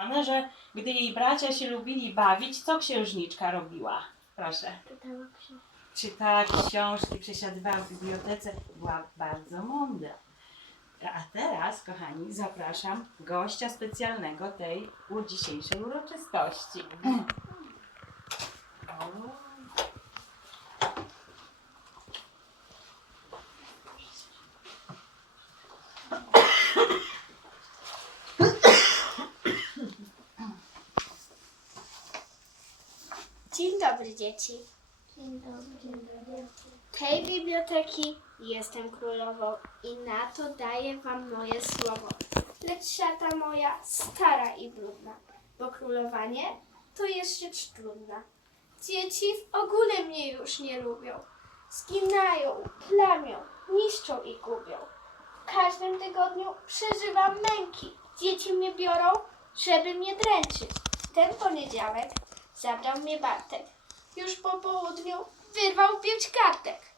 Ona, że gdy jej bracia się lubili bawić, co księżniczka robiła? Proszę. Czytała książkę. Czytała książki, przesiadywała w bibliotece, była bardzo mądra. A teraz, kochani, zapraszam gościa specjalnego tej u dzisiejszej uroczystości. Dzień dobry dzieci. Dzień dobry. Dzień dobry. Tej biblioteki jestem królową i na to daję wam moje słowo. Lecz szata moja stara i brudna, bo królowanie to jest rzecz trudna. Dzieci w ogóle mnie już nie lubią. Zginają, plamią, niszczą i gubią. W każdym tygodniu przeżywam męki. Dzieci mnie biorą, żeby mnie dręczyć. Ten poniedziałek zabrał mnie Bartek. Już po południu wyrwał pięć kartek.